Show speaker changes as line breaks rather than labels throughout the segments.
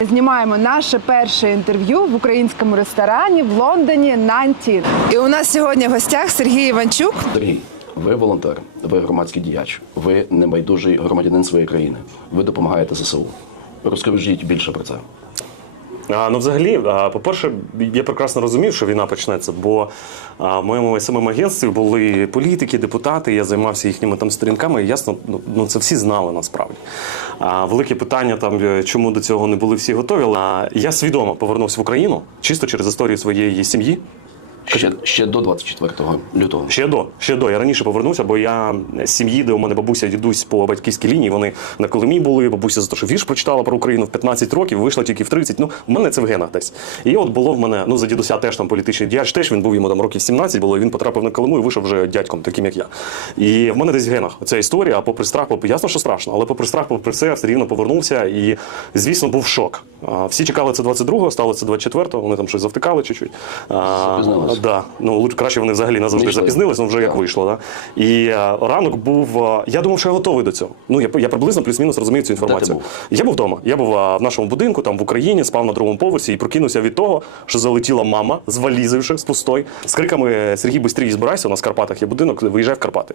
Знімаємо наше перше інтерв'ю в українському ресторані в Лондоні Нанті. І у нас сьогодні в гостях Сергій Іванчук.
Сергій, ви волонтер, ви громадський діяч, ви небайдужий громадянин своєї країни. Ви допомагаєте ЗСУ. Розкажіть більше про це.
А, ну, взагалі, по-перше, я прекрасно розумів, що війна почнеться, бо в моєму самому агентстві були політики, депутати, я займався їхніми там сторінками, і ясно, ну, ну це всі знали насправді. А, велике питання там, е, чому до цього не були всі готові. А, я свідомо повернувся в Україну чисто через історію своєї сім'ї.
Ще, ще до 24 лютого.
Ще до, ще до. Я раніше повернувся, бо я з сім'ї, де у мене бабуся дідусь по батьківській лінії. Вони на Колимі були. Бабуся за те, що вірш прочитала про Україну в 15 років, вийшла тільки в 30. Ну, в мене це в генах десь. І от було в мене, ну за дідуся теж там політичний діяч, теж він був йому там років 17 було. і Він потрапив на Колиму і вийшов вже дядьком, таким як я. І в мене десь в генах ця історія. А попри страх, попри ясно, що страшно, але попри страх, попри це, все рівно повернувся. І звісно, був шок. Всі чекали це 22-го, стало це 24-го, Вони там щось завтикали чуть-чуть. А, Да, ну лучше краще вони взагалі назавжди
Вийшли.
запізнились, ну вже як вийшло. Да? І е, ранок був. е, я думав, що я готовий до цього. Ну я, я приблизно плюс-мінус розумію цю інформацію.
був?
Я був вдома. Я був е, в нашому будинку, там в Україні, спав на другому поверсі і прокинувся від того, що залетіла мама з валізою з пустой, з криками Сергій бистрій збирайся. У нас в Карпатах є будинок, виїжджай в Карпати.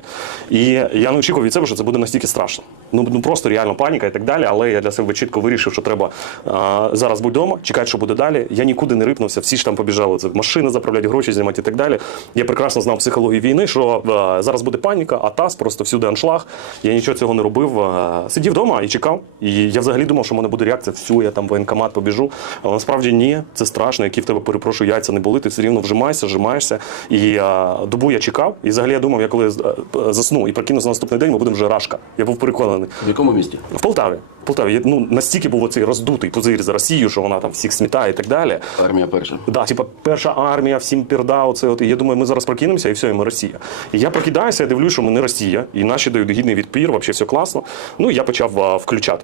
І я не очікував від себе, що це буде настільки страшно. Ну, ну просто реально паніка і так далі. Але я для себе чітко вирішив, що треба е, зараз будь вдома, чекати, що буде далі. Я нікуди не рипнувся, всі ж там побіжали. Це машини заправляти, гроші знімати і так далі. Я прекрасно знав психологію війни, що е, зараз буде паніка, атас, просто всюди аншлаг. Я нічого цього не робив. Е, сидів вдома і чекав. І я взагалі думав, що в мене буде реакція, всю, я там в воєнкомат побіжу. Але насправді ні, це страшно, які в тебе перепрошую, яйця не були. Ти все рівно вжимаєшся, вжимаєшся. І е, добу я чекав. І взагалі я думав, я коли засну і прокинувся на наступний день, ми будемо вже рашка. Я був переконаний.
В якому місті?
В Полтаві. Полтаві. Я, ну, настільки був оцей роздутий позир за Росію, що вона там всіх смітає і так далі.
Армія перша.
Да, типа перша армія, всім пірда, оце от. І я думаю, ми зараз прокинемося, і все, і ми Росія. І я прокидаюся, я дивлюся, що ми не Росія, і наші дають гідний відпір, взагалі все класно. Ну і я почав а, включати.